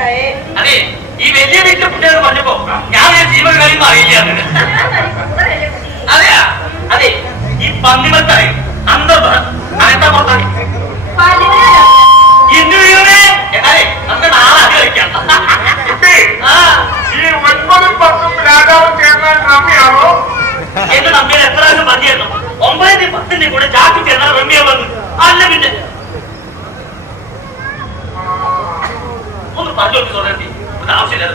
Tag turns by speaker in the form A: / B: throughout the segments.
A: അതെ ഈ വലിയ വീട്ടിലെ കുട്ടികൾ പറഞ്ഞപ്പോ ഞാൻ ഒരു
B: കളി കൂടുതലല്ലേ കുട്ടി.
A: അതെയാ? അതെ ഈ പന്നിമത്തറി അന്തർഭ അനന്ത പുറത്താണ് അത് എന്റെ നമ്മിൽ എത്ര പ്രാവശ്യം പറഞ്ഞിരുന്നു ഒമ്പതിന്റെ പത്തിന്റെ കൂടെ ജാക്കി ചേർന്നാൽ റമ്മിയ വന്നു. അല്ല പിന്നെ ഒന്ന് പറഞ്ഞു നോക്കി തുടങ്ങി ഇത് ആവശ്യമില്ല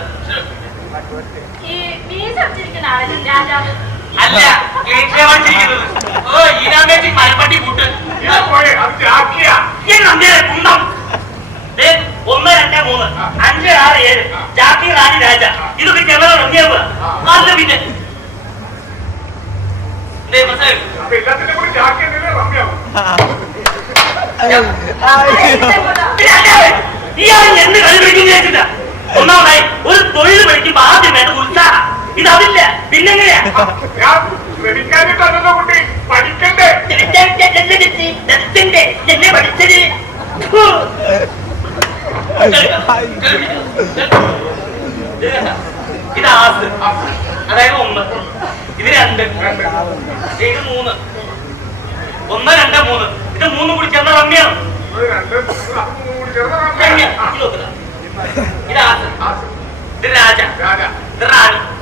B: ഈ മീൻ സബ്സിഡിക്കുന്ന ആളല്ലേ രാജാവ്
A: അല്ല ഓ ഈനാമേച്ചി മരപ്പട്ടി കൂട്ട്. ഒന്ന് രണ്ട് മൂന്ന് അഞ്ച് ആറ് ഏഴ്. ജാക്കി റാണി രാജ. ഇതൊക്കെ ചെറുത റമ്മിയാവുക അല്ല പിന്നെ. ഇയാൾ എന്ത് കളി പഠിക്കുന്നു ഒന്നാമതായി ഒരു തൊഴിൽ പഠിക്കുമ്പോ ആദ്യം വേണ്ട ഉത്സാഹം. ഇതതില്ല. പിന്നെങ്ങനെയാ?
C: പഠിക്കണ്ടേ?
A: എന്നെ പഠിച്ചത്. ഹൂ. ഇത് ആസ്. അതായത് ഒന്ന്. ഇത് രണ്ട്. ഇത് മൂന്ന്. ഒന്ന് രണ്ട് മൂന്ന്. ഇത് മൂന്ന് കൂടി ചേർന്ന റമ്യാണ്. ഇത് ആസ്. ഇത് രാജ.
C: രാജ.
A: ഇത് റാണി.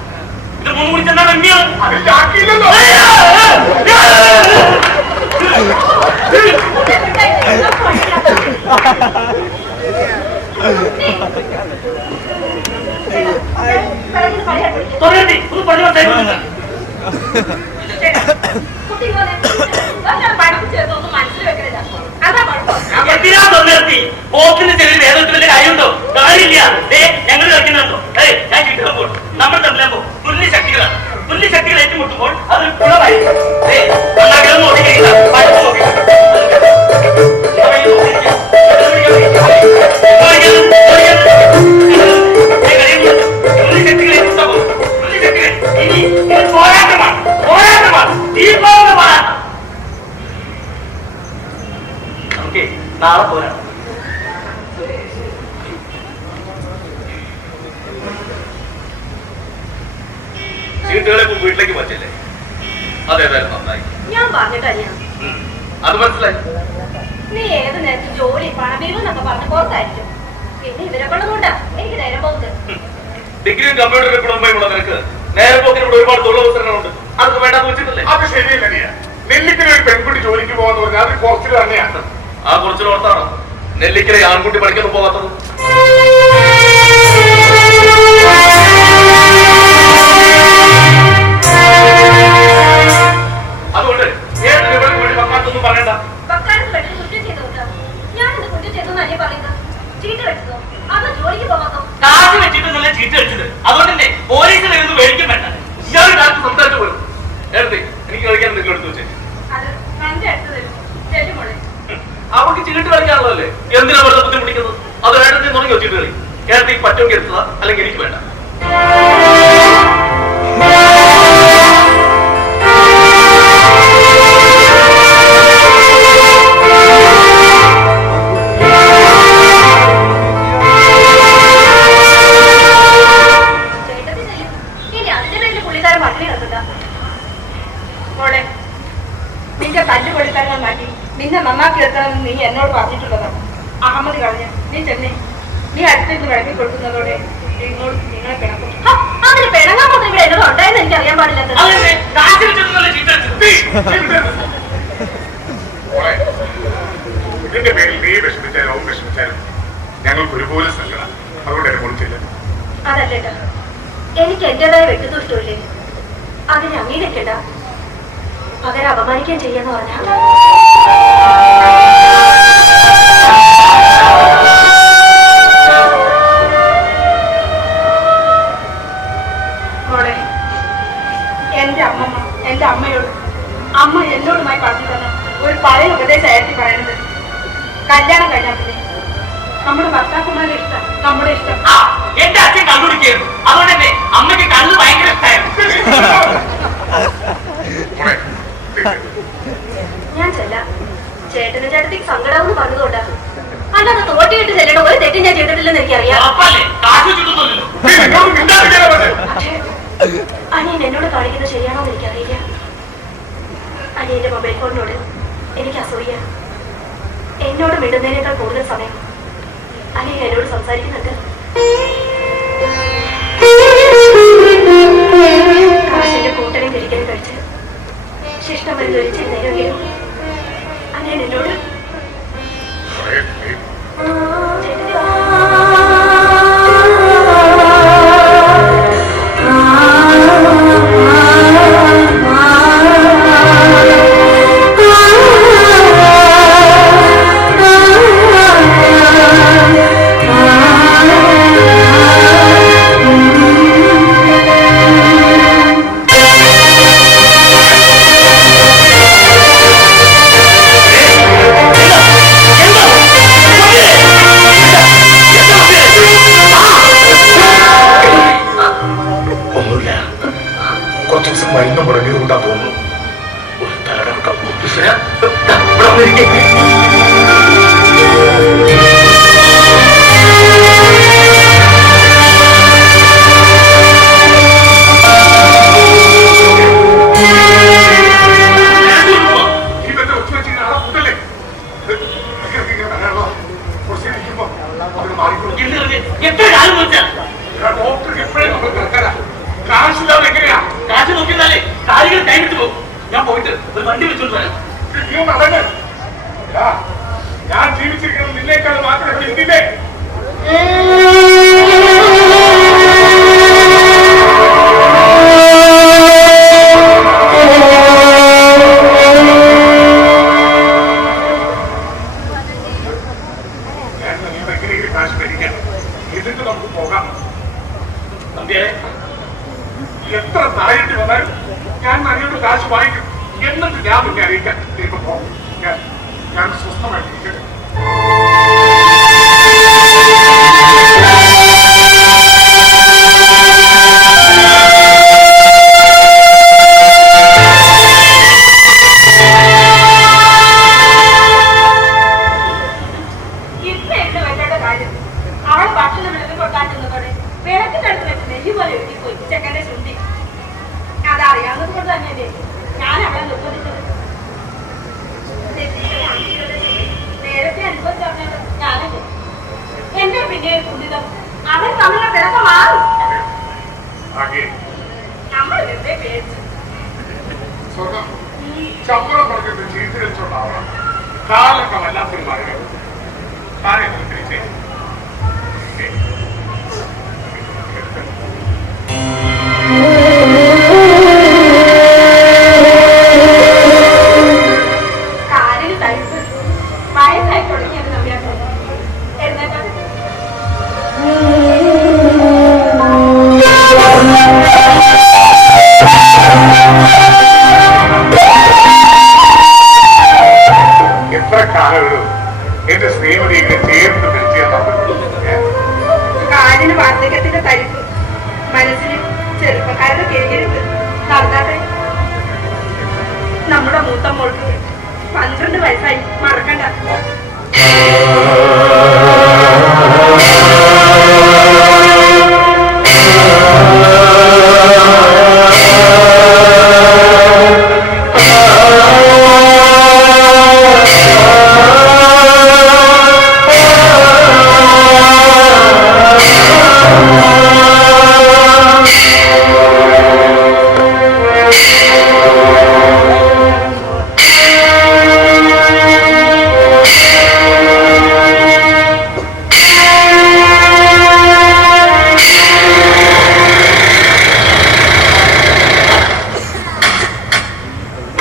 A: പോക്കിന് ചെറിയ വേദത്തിന്റെ കാര്യമുണ്ടോ കാര്യമില്ല ഞങ്ങൾ കളിക്കുന്നുണ്ടോ ഏയ് ഞാൻ ചീട്ടാൻ പോകും നമ്മൾ തമ്മിലാകുമ്പോ തുല്യ ശക്തികളാണ്. തുല്യ ശക്തികൾ ഏറ്റുമുട്ടുമ്പോൾ അത് ഏ നന്നാഗ്രഹം നോക്കി കഴിയില്ല പഠിച്ചു നോക്കി
D: ചീട്ടുകളെ ഇപ്പൊ വീട്ടിലേക്ക് പറ്റില്ലേ അതേതായാലും നന്നായി.
B: ഞാൻ പറഞ്ഞിട്ടല്ല
D: ഉം. അത് മനസ്സിലായി?
B: നീ ഏത് നേരത്തെ ജോലി പണപിരിവ് എന്നൊക്കെ പറഞ്ഞ പുറത്തായിരിക്കും. പിന്നെ ഇവരെ കൊണ്ടുകൊണ്ടാ എനിക്ക് നേരം പോകുന്നത്.
D: ഡിഗ്രിയും കമ്പ്യൂട്ടർ ഡിപ്ലോമയും ഉള്ള നിനക്ക് നേരെ പോക്കിന് ഇവിടെ ഒരുപാട് തൊഴിലവസരങ്ങളുണ്ട്. അതൊക്കെ വേണ്ടാന്ന് വെച്ചിട്ടില്ലേ?
C: അത് ശരിയല്ല നീ നെല്ലിക്കൽ ഒരു പെൺകുട്ടി ജോലിക്ക് പോകാന്ന് പറഞ്ഞാൽ അത് കുറച്ചിൽ തന്നെയാണ്
D: ആ കുറച്ച് ഓർത്താണ്? നെല്ലിക്കലെ ആൺകുട്ടി പഠിക്കുന്നു പോകാത്തത്? അവർക്ക് ചീട്ട് കളിക്കാനുള്ളതല്ലേ? എന്തിനാ വെറുതെ ബുദ്ധിമുട്ടിക്കുന്നത്? അത് വേണ്ടത് തുടങ്ങി ചീട്ട് കളി. കേരളത്തിൽ പറ്റുമെങ്കിൽ എടുത്തതാ അല്ലെങ്കിൽ എനിക്ക് വേണ്ട.
C: ഇതിന്റെ പേരിൽ നീ വിഷമിച്ചാലും അവൻ വിഷമിച്ചാലും ഞങ്ങൾക്ക് ഒരുപോലെ സങ്കട അവരുടെ അനുഭവിച്ചില്ല
B: അതല്ലേട്ടാ. എനിക്ക് എന്റേതായ വ്യക്തിത്വമില്ലേ അതിനെ അംഗീകരിക്കണ്ട പകരം അപമാനിക്കാൻ ചെയ്യാന്ന് പറഞ്ഞാ? കല്യാണം കഴിഞ്ഞാൽ നമ്മുടെ ഭർത്താക്കന്മാരുടെ ഇഷ്ടം നമ്മുടെ ഇഷ്ടം.
A: എന്റെ അച്ഛൻ കണ്ടുപിടിക്കായിരുന്നു അതുകൊണ്ട് തന്നെ അമ്മയ്ക്ക് കള്ള് ഭയങ്കര
B: ഞാൻ ചെല്ലാം. ചേട്ടനും ചേട്ടത്തിക്ക് സങ്കടാവെന്ന് പറഞ്ഞതുകൊണ്ടാ അല്ലാതെ തോട്ടിയിട്ട് ചെല്ലണ ഒരു തെറ്റും ഞാൻ ചെയ്തിട്ടില്ലെന്ന് എനിക്കറിയാം. അനിയൻ എന്നോട് കാണിക്കുന്നത് ശരിയാണോ എന്ന് എനിക്കറിയില്ല. അനിയന്റെ മൊബൈൽ ഫോണിനോട് എന്നോട് മിണ്ടുന്നതിനേക്കാൾ കൂടുതൽ സമയം അല്ലെങ്കിൽ എന്നോട് സംസാരിക്കുന്നുണ്ട്.
A: വണ്ടി.
C: എടാ, ഞാൻ ജീവിച്ചിരിക്കുന്നത് നിന്നേക്കാൾ മാത്രമേ
B: പോലെ എഴുതിപ്പോയി ചെക്കന്റെ ചുണ്ടി അതറിയാവുന്നത് കൊണ്ട് തന്നെയല്ലേ ഞാൻ അവളെ നിർബന്ധിച്ചത് നേരത്തെ അനുഭവിച്ചറിഞ്ഞത് ഞാനല്ലേ എന്റെ പിന്നെ കുണ്ടിതം അവർ തമ്മിലുള്ള പിണക്കം മാറും നമ്മൾ വെറുതെ പേടിച്ചു
C: ശമ്പളം പറഞ്ഞിട്ട് ചീട്ട് കളിച്ചോണ്ടാവണം കാലൊക്കെ വല്ലാത്തൊരു മാറി താഴെ തിരിച്ചേ എന്റെ ശ്രീമതി ഇങ്ങനെ ചേർത്ത്
B: കാലിന് വാർദ്ധക്യത്തിന്റെ തരിപ്പ്. മനസ്സിന് ചെറുപ്പക്കാരുടെ കിഴിയിരുപ്പ് നടന്നാട്ടെ. നമ്മുടെ മൂത്ത മോൾക്ക് പന്ത്രണ്ട് വയസ്സായി. മറക്കണ്ട.